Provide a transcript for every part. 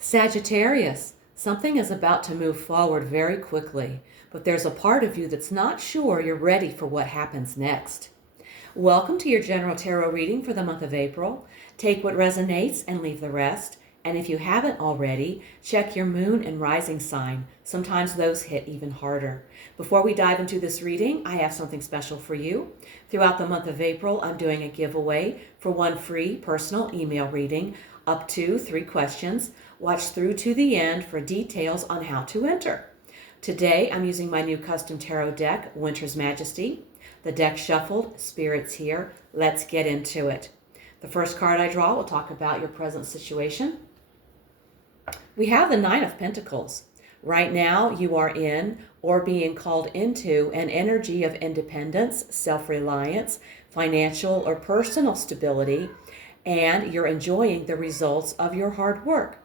Sagittarius, something is about to move forward very quickly, but there's a part of you that's not sure you're ready for what happens next. Welcome to your general tarot reading for the month of April. Take what resonates and leave the rest. And if you haven't already, check your moon and rising sign. Sometimes those hit even harder. Before we dive into this reading, I have something special for you. Throughout the month of April, I'm doing a giveaway for one free personal email reading, up to 3 questions. Watch through to the end for details on how to enter. Today, I'm using my new custom tarot deck, Winter's Majesty. The deck shuffled, spirits here. Let's get into it. The first card I draw will talk about your present situation. We have the Nine of Pentacles. Right now, you are in or being called into an energy of independence, self-reliance, financial or personal stability, and you're enjoying the results of your hard work.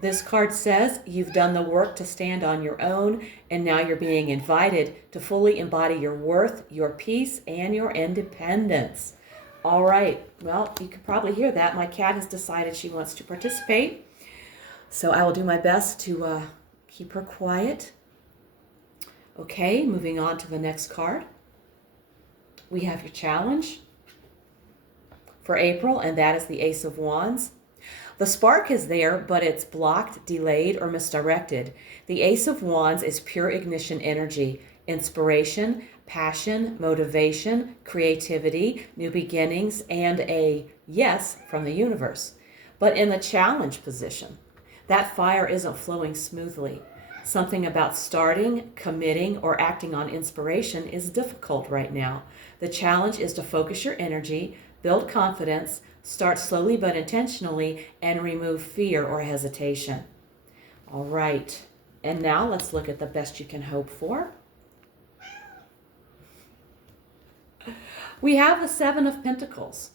This card says you've done the work to stand on your own, and now you're being invited to fully embody your worth, your peace, and your independence. All right, well, you can probably hear that. My cat has decided she wants to participate, so I will do my best to keep her quiet. Okay, moving on to the next card. We have your challenge for April, and that is the Ace of Wands. The spark is there, but it's blocked, delayed, or misdirected. The Ace of Wands is pure ignition energy, inspiration, passion, motivation, creativity, new beginnings, and a yes from the universe. But in the challenge position, that fire isn't flowing smoothly. Something about starting, committing, or acting on inspiration is difficult right now. The challenge is to focus your energy, build confidence, start slowly but intentionally, and remove fear or hesitation. All right, and now let's look at the best you can hope for. We have the Seven of Pentacles.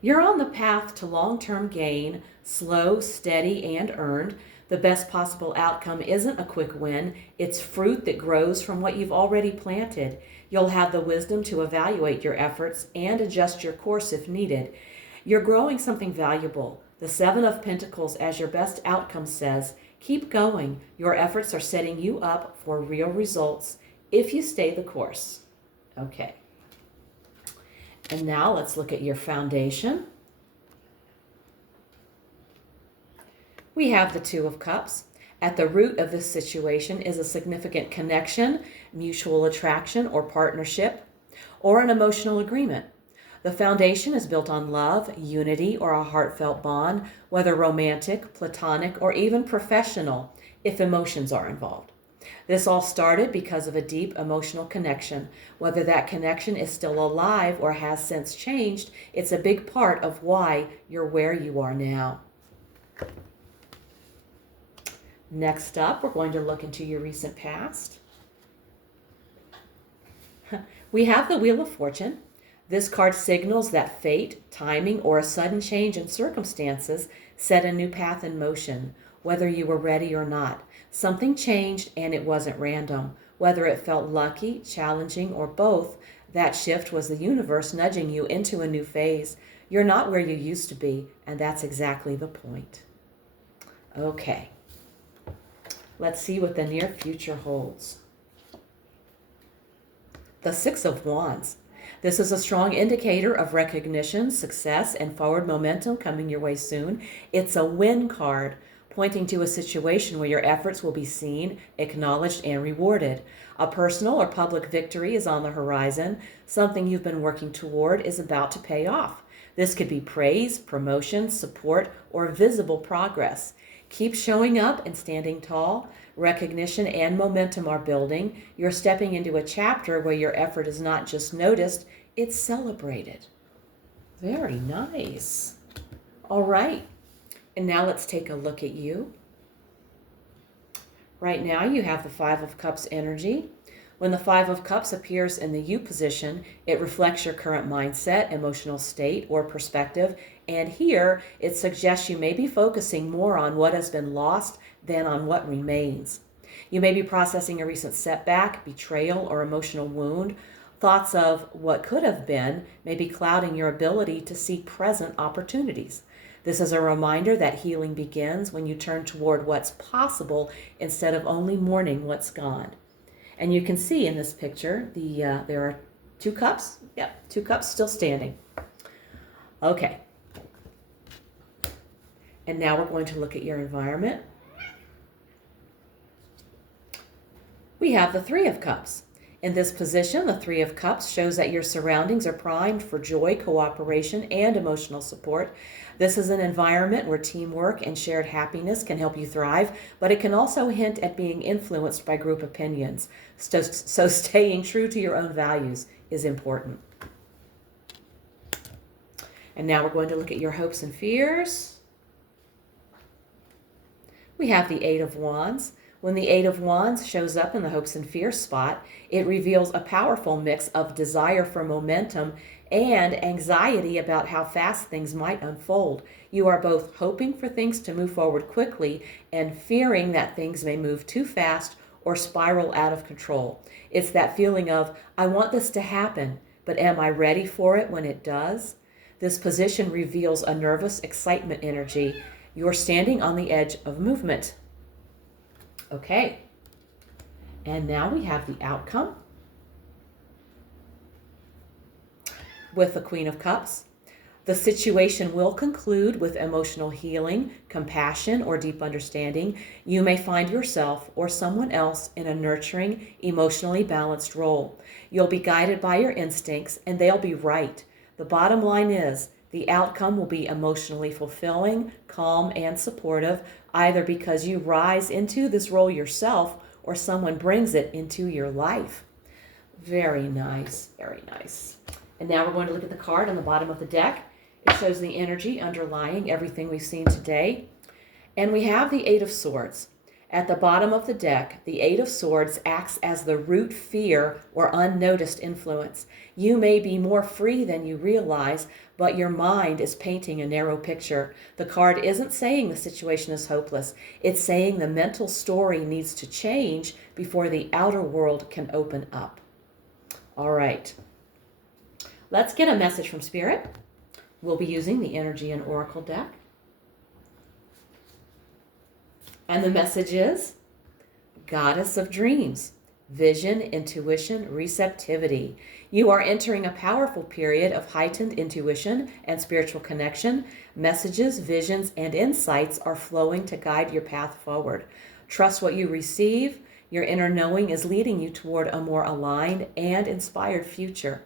You're on the path to long-term gain, slow, steady, and earned. The best possible outcome isn't a quick win. It's fruit that grows from what you've already planted. You'll have the wisdom to evaluate your efforts and adjust your course if needed. You're growing something valuable. The Seven of Pentacles, as your best outcome says, keep going. Your efforts are setting you up for real results if you stay the course. Okay. And now let's look at your foundation. We have the Two of Cups. At the root of this situation is a significant connection, mutual attraction or partnership, or an emotional agreement. The foundation is built on love, unity, or a heartfelt bond, whether romantic, platonic, or even professional, if emotions are involved. This all started because of a deep emotional connection. Whether that connection is still alive or has since changed, it's a big part of why you're where you are now. Next up, we're going to look into your recent past. We have the Wheel of Fortune. This card signals that fate, timing, or a sudden change in circumstances set a new path in motion, whether you were ready or not. Something changed and it wasn't random. Whether it felt lucky, challenging, or both, that shift was the universe nudging you into a new phase. You're not where you used to be, and that's exactly the point. Okay. Let's see what the near future holds. The Six of Wands. This is a strong indicator of recognition, success, and forward momentum coming your way soon. It's a win card, pointing to a situation where your efforts will be seen, acknowledged, and rewarded. A personal or public victory is on the horizon. Something you've been working toward is about to pay off. This could be praise, promotion, support, or visible progress. Keep showing up and standing tall. Recognition and momentum are building. You're stepping into a chapter where your effort is not just noticed, it's celebrated. Very nice. All right. And now let's take a look at you. Right now you have the Five of Cups energy. When the Five of Cups appears in the you position, it reflects your current mindset, emotional state, or perspective. And here it suggests you may be focusing more on what has been lost than on what remains. You may be processing a recent setback, betrayal, or emotional wound. Thoughts of what could have been may be clouding your ability to see present opportunities. This is a reminder that healing begins when you turn toward what's possible instead of only mourning what's gone. And you can see in this picture, there are 2 cups. Yep, 2 cups still standing. Okay. And now we're going to look at your environment. We have the 3 of Cups. In this position, the 3 of Cups shows that your surroundings are primed for joy, cooperation, and emotional support. This is an environment where teamwork and shared happiness can help you thrive, but it can also hint at being influenced by group opinions. So staying true to your own values is important. And now we're going to look at your hopes and fears. We have the 8 of Wands. When the 8 of Wands shows up in the hopes and fears spot, it reveals a powerful mix of desire for momentum and anxiety about how fast things might unfold. You are both hoping for things to move forward quickly and fearing that things may move too fast or spiral out of control. It's that feeling of, I want this to happen, but am I ready for it when it does? This position reveals a nervous excitement energy. You're standing on the edge of movement. Okay, and now we have the outcome with the Queen of Cups. The situation will conclude with emotional healing, compassion, or deep understanding. You may find yourself or someone else in a nurturing, emotionally balanced role. You'll be guided by your instincts, and they'll be right. The bottom line is, the outcome will be emotionally fulfilling, calm, and supportive, either because you rise into this role yourself or someone brings it into your life. Very nice, very nice. And now we're going to look at the card on the bottom of the deck. It shows the energy underlying everything we've seen today. And we have the 8 of Swords. At the bottom of the deck, the 8 of Swords acts as the root fear or unnoticed influence. You may be more free than you realize, but your mind is painting a narrow picture. The card isn't saying the situation is hopeless. It's saying the mental story needs to change before the outer world can open up. All right. Let's get a message from Spirit. We'll be using the Energy and Oracle deck. And the message is, Goddess of Dreams, vision, intuition, receptivity. You are entering a powerful period of heightened intuition and spiritual connection. Messages, visions, and insights are flowing to guide your path forward. Trust what you receive. Your inner knowing is leading you toward a more aligned and inspired future.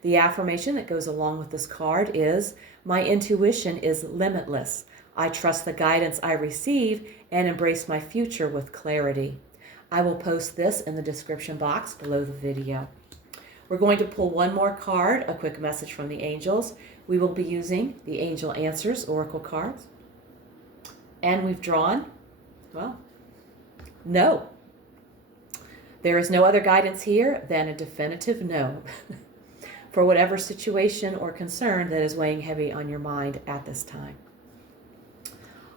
The affirmation that goes along with this card is, my intuition is limitless. I trust the guidance I receive and embrace my future with clarity. I will post this in the description box below the video. We're going to pull one more card, a quick message from the angels. We will be using the Angel Answers Oracle cards. And we've drawn, well, no. There is no other guidance here than a definitive no for whatever situation or concern that is weighing heavy on your mind at this time.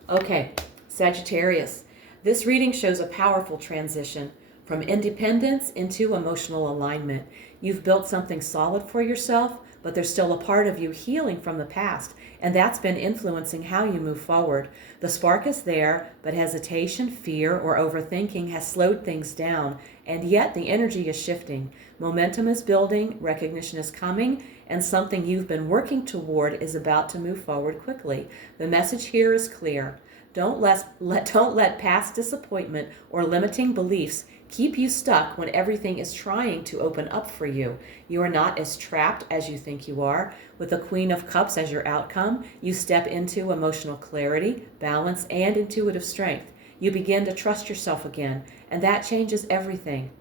Okay, Sagittarius. This reading shows a powerful transition from independence into emotional alignment. You've built something solid for yourself, but there's still a part of you healing from the past, and that's been influencing how you move forward. The spark is there, but hesitation, fear, or overthinking has slowed things down, and yet the energy is shifting. Momentum is building, recognition is coming, and something you've been working toward is about to move forward quickly. The message here is clear. Don't let past disappointment or limiting beliefs keep you stuck when everything is trying to open up for you. You are not as trapped as you think you are. With the Queen of Cups as your outcome, you step into emotional clarity, balance, and intuitive strength. You begin to trust yourself again, and that changes everything.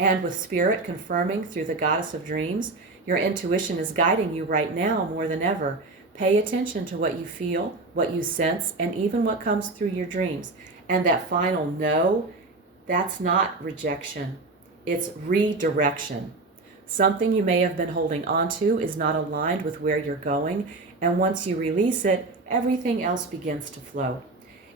And with Spirit confirming through the Goddess of Dreams, your intuition is guiding you right now more than ever. Pay attention to what you feel, what you sense, and even what comes through your dreams. And that final no, that's not rejection. It's redirection. Something you may have been holding on to is not aligned with where you're going, and once you release it, everything else begins to flow.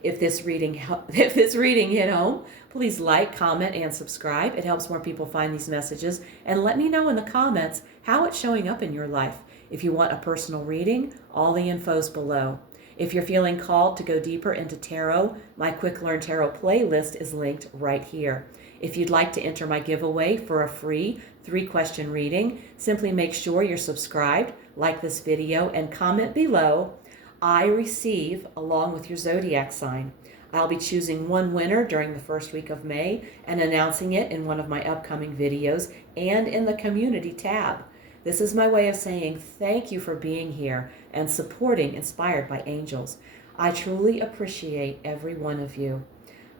If this reading hit home, please like, comment, and subscribe. It helps more people find these messages. And let me know in the comments how it's showing up in your life. If you want a personal reading, all the info's below. If you're feeling called to go deeper into tarot, my Quick Learn Tarot playlist is linked right here. If you'd like to enter my giveaway for a free 3-question reading, simply make sure you're subscribed, like this video, and comment below, "I receive," along with your zodiac sign. I'll be choosing one winner during the first week of May and announcing it in one of my upcoming videos and in the community tab. This is my way of saying thank you for being here and supporting Inspired by Angels. I truly appreciate every one of you.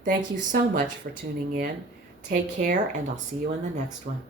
Thank you so much for tuning in. Take care, and I'll see you in the next one.